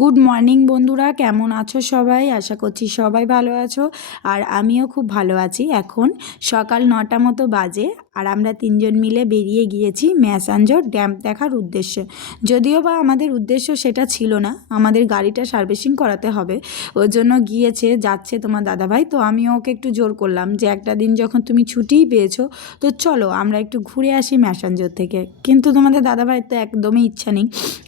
Good morning বন্ধুরা, কেমন আছো সবাই? আশা করছি সবাই ভালো আছো আর আমিও খুব ভালো আছি। এখন সকাল 9টা মতো বাজে আর আমরা তিনজন মিলে বেরিয়ে গিয়েছি ম্যাসাঞ্জোর ড্যাম দেখার উদ্দেশ্যে। যদিও বা আমাদের উদ্দেশ্য সেটা ছিল না, আমাদের গাড়িটা সার্ভিসিং করাতে হবে, ওর জন্য যাচ্ছে তোমার দাদাভাই। তো আমিও ওকে একটু জোর করলাম যে একটা দিন যখন তুমি ছুটিই পেয়েছো তো চলো আমরা একটু ঘুরে আসি ম্যাসাঞ্জোর থেকে। কিন্তু তোমাদের দাদাভাই তো একদমই ইচ্ছা নেই,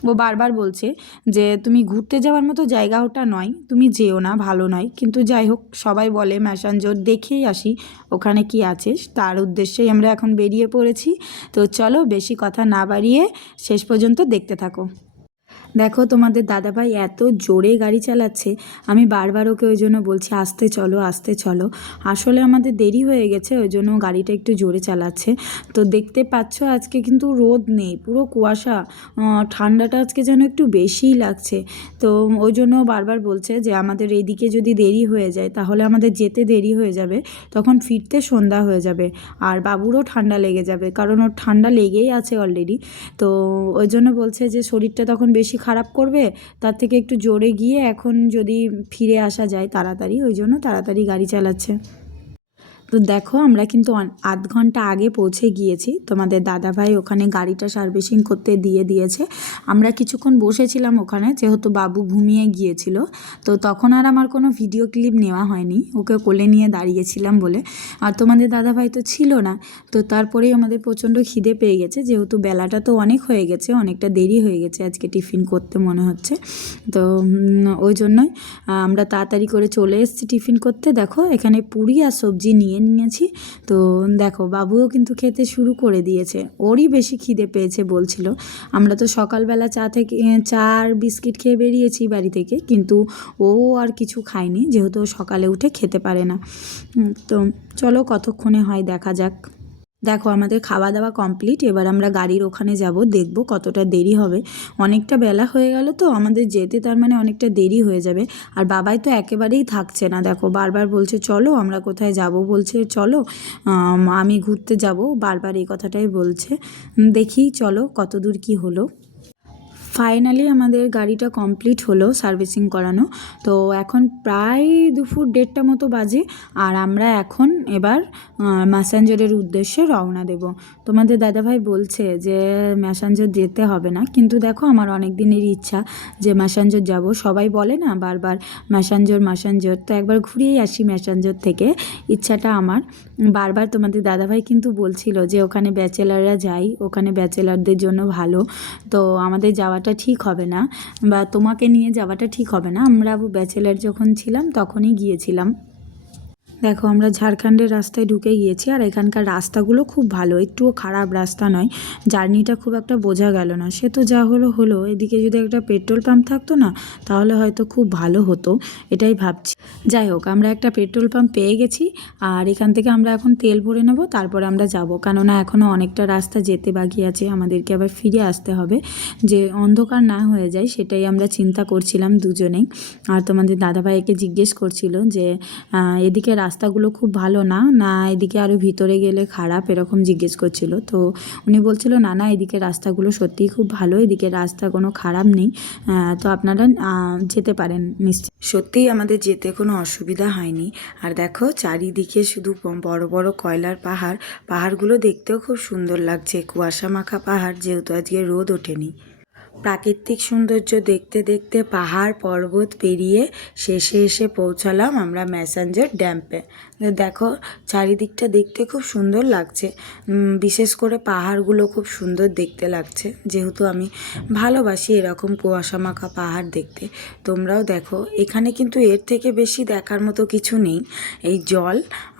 ও বারবার বলছে যে তুমি ঘুরতে যাওয়ার মতো জায়গা ওটা নয়, তুমি যেও না, ভালো নয়। কিন্তু যাই হোক, সবাই বলে ম্যাসাঞ্জোর দেখেই আসি ওখানে কি আছে, তার উদ্দেশ্যেই আমরা এখন বেরিয়ে পড়েছি। তো চলো বেশি কথা না বাড়িয়ে শেষ পর্যন্ত দেখতে থাকো। দেখো তোমাদের দাদাভাই এত জোরে গাড়ি চালাচ্ছে, আমি বারবার ওকে ওই জন্য বলছি আস্তে চলো আস্তে চলো। আসলে আমাদের দেরি হয়ে গেছে, ওই জন্য গাড়িটা একটু জোরে চালাচ্ছে। তো দেখতে পাচ্ছ আজকে কিন্তু রোদ নেই, পুরো কুয়াশা, ঠান্ডাটা আজকে যেন একটু বেশিই লাগছে। তো ওই জন্য বারবার বলছে যে আমাদের এইদিকে যদি দেরি হয়ে যায় তাহলে আমাদের যেতে দেরি হয়ে যাবে, তখন ফিরতে সন্ধ্যা হয়ে যাবে আর বাবুরও ঠান্ডা লেগে যাবে, কারণ ওর ঠান্ডা লেগেই আছে অলরেডি। তো ওই জন্য বলছে যে শরীরটা তখন বেশি খারাপ করবে, তার থেকে একটু জোরে গিয়ে এখন যদি ফিরে আসা যায় তাড়াতাড়ি, ওই জন্য তাড়াতাড়ি গাড়ি চালাচ্ছে। তো দেখো আমরা কিন্তু আধ ঘন্টা আগে পৌঁছে গিয়েছি, তোমাদের দাদাভাই ওখানে গাড়িটা সার্ভিসিং করতে দিয়ে দিয়েছে। আমরা কিছুক্ষণ বসেছিলাম ওখানে, যেহেতু বাবু ঘুমিয়ে গিয়েছিল, তো তখন আর আমার কোনো ভিডিও ক্লিপ নেওয়া হয়নি, ওকে কোলে নিয়ে দাঁড়িয়েছিলাম বলে। আর তোমাদের দাদাভাই তো ছিল না। তো তারপরেই আমাদের প্রচণ্ড খিদে পেয়ে গেছে, যেহেতু বেলাটা তো অনেক হয়ে গেছে, অনেকটা দেরি হয়ে গেছে আজকে টিফিন করতে মনে হচ্ছে। তো ওই জন্যই আমরা তাড়াতাড়ি করে চলে এসেছি টিফিন করতে। দেখো এখানে পুরি আর সবজি নিয়েছি। তো দেখো বাবুও কিন্তু খেতে শুরু করে দিয়েছে, ওরই বেশি খিদে পেয়েছে বলছিল। আমরা তো সকালবেলা চা আর বিস্কিট খেয়ে বেরিয়েছি বাড়ি থেকে, কিন্তু ও আর কিছু খায়নি, যেহেতু সকালে উঠে খেতে পারে না। তো চলো কতক্ষণে হয় দেখা যাক। দেখো আমাদের খাওয়া দাওয়া কমপ্লিট, এবার আমরা গাড়ির ওখানে যাব, দেখব কতটা দেরি হবে। অনেকটা বেলা হয়ে গেল তো আমাদের যেতে, তার মানে অনেকটা দেরি হয়ে যাবে। আর বাবাই তো একেবারেই থাকছে না, দেখো বারবার বলছে চলো আমরা কোথায় যাব, বলছে চলো আমি ঘুরতে যাব, বারবার এই কথাটাই বলছে। দেখি চলো কত দূর কী হলো। ফাইনালি আমাদের গাড়িটা কমপ্লিট হলো সার্ভিসিং করানো। তো এখন প্রায় দুপুর 1:30 মতো বাজে আর আমরা এখন এবার ম্যাসাঞ্জরের উদ্দেশ্যে রওনা দেব। তোমাদের দাদাভাই বলছে যে ম্যাসাঞ্জর যেতে হবে না, কিন্তু দেখো আমার অনেক দিনেরই ইচ্ছা যে ম্যাসাঞ্জর যাব। সবাই বলে না বারবার ম্যাসাঞ্জর, তো একবার ঘুরেই আসি ম্যাসাঞ্জর থেকে, ইচ্ছাটা আমার। বারবার তোমাদের দাদাভাই কিন্তু বলছিল যে ওখানে ব্যাচেলাররা যায়, ওখানে ব্যাচেলারদের জন্য ভালো। তো আমাদের যাওয়াটা ঠিক হবে না, বা তোমাকে নিয়ে যাওয়াটা ঠিক হবে না, আমরা ব্যাচেলার যখন ছিলাম তখনই গিয়েছিলাম। দেখো আমরা ঝাড়খণ্ডের রাস্তায় ঢুকে গিয়েছি আর এখানকার রাস্তাগুলো খুব ভালো, একটুও খারাপ রাস্তা নয়। জার্নিটা খুব একটা বোঝা গেল না, সে তো যা হলো। এদিকে যদি একটা পেট্রোল পাম্প থাকতো না তাহলে হয়তো খুব ভালো হতো, এটাই ভাবছি। যাই হোক আমরা একটা পেট্রোল পাম্প পেয়ে গেছি আর এখান থেকে আমরা এখন তেল ভরে নেব, তারপরে আমরা যাব, কেননা এখনও অনেকটা রাস্তা যেতে বাকি আছে, আমাদেরকে আবার ফিরে আসতে হবে, যে অন্ধকার না হয়ে যায় সেটাই আমরা চিন্তা করছিলাম দুজনেই। আর তোমাদের দাদাভাইকে জিজ্ঞেস করছিল যে এদিকে রাস্তাগুলো খুব ভালো না, এদিকে আরও ভিতরে গেলে খারাপ, এরকম জিজ্ঞেস করছিল। তো উনি বলছিল না এদিকে রাস্তাগুলো সত্যিই খুব ভালো, এদিকে রাস্তা কোনো খারাপ নেই, তো আপনারা যেতে পারেন নিশ্চয়ই। সত্যিই আমাদের যেতে কোনো অসুবিধা হয়নি। আর দেখো চারিদিকে শুধু বড় বড় কয়লার পাহাড়গুলো দেখতেও খুব সুন্দর লাগছে, কুয়াশা মাখা পাহাড়, যেহেতু আজকে রোদ ওঠেনি। প্রাকৃতিক সৌন্দর্য দেখতে দেখতে পাহাড় পর্বত পেরিয়ে শেষে এসে পৌঁছালাম আমরা ম্যাসাঞ্জর ড্যাম্পে। দেখো চারিদিকটা দেখতে খুব সুন্দর লাগছে, বিশেষ করে পাহাড়গুলো খুব সুন্দর দেখতে লাগছে, যেহেতু আমি ভালোবাসি এরকম কুয়াশা মাখা পাহাড় দেখতে। তোমরাও দেখো, এখানে কিন্তু এর থেকে বেশি দেখার মতো কিছু নেই, এই জল।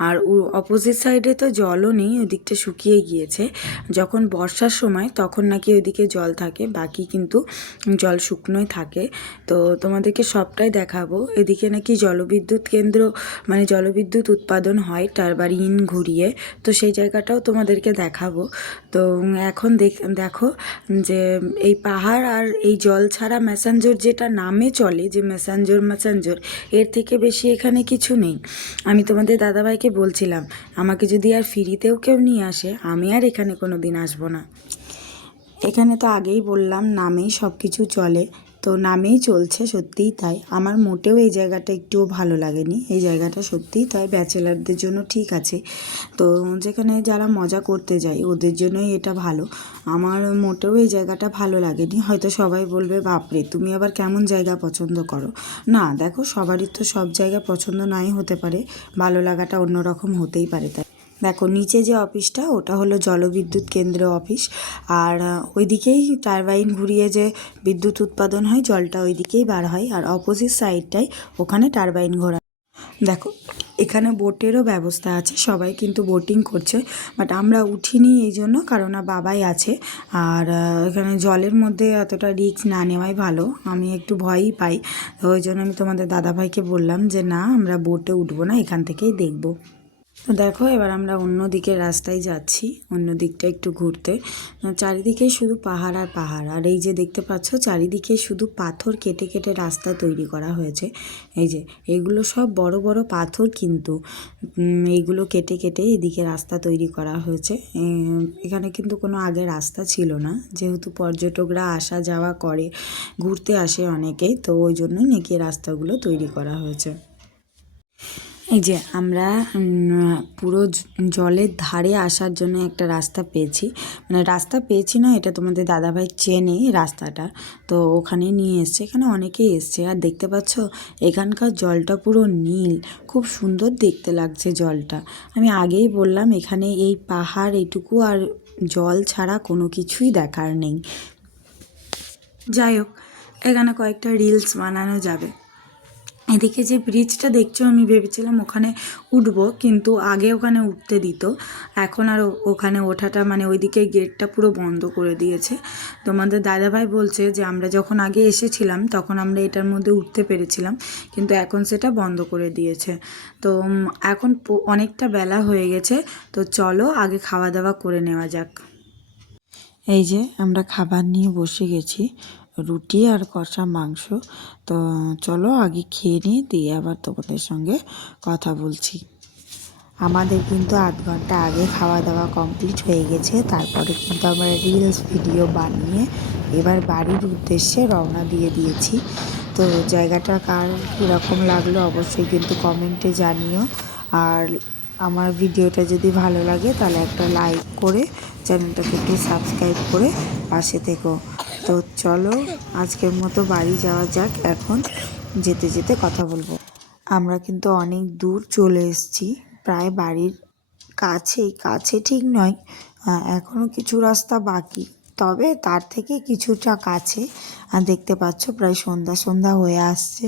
আর অপোজিট সাইডে তো জলও নেই, ওদিকটা শুকিয়ে গিয়েছে। যখন বর্ষার সময় তখন নাকি ওইদিকে জল থাকে, বাকি কিন্তু জল শুকনোই থাকে। তো তোমাদেরকে সবটাই দেখাবো। এদিকে নাকি জলবিদ্যুৎ কেন্দ্র, মানে জলবিদ্যুৎ উৎপাদন হয় টারবাইন ঘুরিয়ে, তো সেই জায়গাটাও তোমাদেরকে দেখাবো। তো এখন দেখো যে এই পাহাড় আর এই জল ছাড়া ম্যাসাঞ্জর যেটা নামে চলে, যে ম্যাসাঞ্জর, এর থেকে বেশি এখানে কিছু নেই। আমি তোমাদের দাদাভাইকে বলছিলাম আমাকে যদি আর ফ্রিতেও কেউ নিয়ে আসে আমি আর এখানে কোনো দিন আসবো না। এখানে তো আগেই বললাম নামেই সব কিছু চলে, তো নামেই চলছে, সত্যিই তাই। আমার মোটেও এই জায়গাটা একটুও ভালো লাগেনি। এই জায়গাটা সত্যিই তাই ব্যাচেলারদের জন্য ঠিক আছে, তো যেখানে যারা মজা করতে যায় ওদের জন্যই এটা ভালো। আমার মোটেও এই জায়গাটা ভালো লাগেনি। হয়তো সবাই বলবে বাপরে তুমি আবার কেমন জায়গা পছন্দ করো। না দেখো, সবারই তো সব জায়গা পছন্দ নাই হতে পারে, ভালো লাগাটা অন্যরকম হতেই পারে। তাই দেখো নিচে যে অফিসটা ওটা হলো জলবিদ্যুৎ কেন্দ্র অফিস, আর ওইদিকেই টারবাইন ঘুরিয়ে যে বিদ্যুৎ উৎপাদন হয় জলটা ওইদিকেই বার হয়, আর অপোজিট সাইডটাই ওখানে টারবাইন ঘোরা। দেখো এখানে বোটেরও ব্যবস্থা আছে, সবাই কিন্তু বোটিং করছে, বাট আমরা উঠিনি এই জন্য কারণ বাবাই আছে। আর এখানে জলের মধ্যে এতটা রিস্ক না নেওয়াই ভালো, আমি একটু ভয়ই পাই। তো ওই জন্য আমি তোমাদের দাদাভাইকে বললাম যে না আমরা বোটে উঠবো না, এখান থেকেই দেখবো। তো দেখো এবার আমরা অন্য দিকের রাস্তায় যাচ্ছি, অন্য দিকটা একটু ঘুরতে। চারিদিকে শুধু পাহাড় আর পাহাড়, আর এই যে দেখতে পাচ্ছ চারিদিকে শুধু পাথর কেটে কেটে রাস্তা তৈরি করা হয়েছে। এই যে এগুলো সব বড় বড় পাথর, কিন্তু এইগুলো কেটে কেটে এদিকে রাস্তা তৈরি করা হয়েছে। এখানে কিন্তু কোনো আগে রাস্তা ছিল না, যেহেতু পর্যটকরা আসা যাওয়া করে, ঘুরতে আসে অনেকেই, তো ওই জন্যই নাকি রাস্তাগুলো তৈরি করা হয়েছে। এই যে আমরা পুরো জলের ধারে আসার জন্য একটা রাস্তা পেয়েছি, মানে রাস্তা পেয়েছি না, এটা তোমাদের দাদাভাই চেনে রাস্তাটা, তো ওখানে নিয়ে এসছে। এখানে অনেকেই এসছে, আর দেখতে পাচ্ছ এখানকার জলটা পুরো নীল, খুব সুন্দর দেখতে লাগছে জলটা। আমি আগেই বললাম এখানে এই পাহাড় এইটুকু আর জল ছাড়া কোনো কিছুই দেখার নেই। যাই হোক, এখানে কয়েকটা রিলস বানানো যাবে। এদিকে যে ব্রিজটা দেখছো আমি ভেবেছিলাম ওখানে উঠবো, কিন্তু আগে ওখানে উঠতে দিত, এখন আর ওখানে ওঠাটা মানে ওইদিকে গেটটা পুরো বন্ধ করে দিয়েছে। তোমাদের দাদাভাই বলছে যে আমরা যখন আগে এসেছিলাম তখন আমরা এটার মধ্যে উঠতে পেরেছিলাম, কিন্তু এখন সেটা বন্ধ করে দিয়েছে। তো এখন অনেকটা বেলা হয়ে গেছে, তো চলো আগে খাওয়া দাওয়া করে নেওয়া যাক। এই যে আমরা খাবার নিয়ে বসে গেছি, রুটি আর কষা মাংস। তো চলো আগে খেয়ে নিই, দিয়ে আবার তোমাদের সঙ্গে কথা বলছি। আমাদের কিন্তু আধ ঘন্টা আগে খাওয়া দাওয়া কমপ্লিট হয়ে গেছে, তারপরে কিন্তু আমরা রিলস ভিডিও বানিয়ে এবার বাড়ির উদ্দেশ্যে রওনা দিয়ে দিয়েছি। তো জায়গাটা কার কীরকম লাগলো অবশ্যই কিন্তু কমেন্টে জানিও, আর আমার ভিডিওটা যদি ভালো লাগে তাহলে একটা লাইক করে চ্যানেলটাকে একটু সাবস্ক্রাইব করে পাশে থেকো। তো চলো আজকের মতো বাড়ি যাওয়া যাক, এখন যেতে যেতে কথা বলবো। আমরা কিন্তু অনেক দূর চলে এসেছি, প্রায় বাড়ির কাছে ঠিক নয়, এখনও কিছু রাস্তা বাকি, তবে তার থেকে কিছুটা কাছে। আর দেখতে পাচ্ছ প্রায় সন্ধ্যা সন্ধ্যা হয়ে আসছে,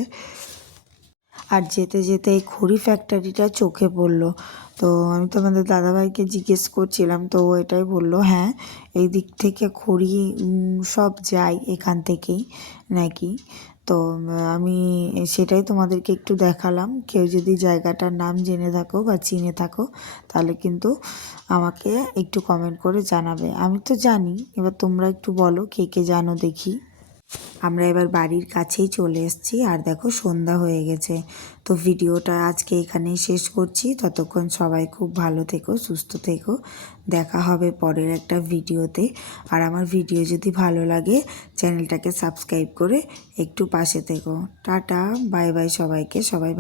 আর যেতে যেতে এই খড়ি ফ্যাক্টরিটা চোখে পড়লো। তো আমি তোমাদের দাদাভাইকে জিজ্ঞেস করছিলাম, তো ও এটাই বললো হ্যাঁ এই দিক থেকে খড়ি সব যায় এখান থেকেই নাকি। তো আমি সেটাই তোমাদেরকে একটু দেখালাম, কেউ যদি জায়গাটার নাম জেনে থাকো বা চিনে থাকো তাহলে কিন্তু আমাকে একটু কমেন্ট করে জানাবে। আমি তো জানি, এবার তোমরা একটু বলো কে কে জানো দেখি। আমরা এবার বাড়ির কাছেই চলে এসেছি, আর দেখো সন্ধ্যা হয়ে গেছে। তো ভিডিওটা আজকে এখানেই শেষ করছি, ততক্ষণ সবাই খুব ভালো থেকো, সুস্থ থেকো, দেখা হবে পরের একটা ভিডিওতে। আর আমার ভিডিও যদি ভালো লাগে চ্যানেলটাকে সাবস্ক্রাইব করে একটু পাশে থেকো। টাটা, বাই বাই সবাইকে, সবাই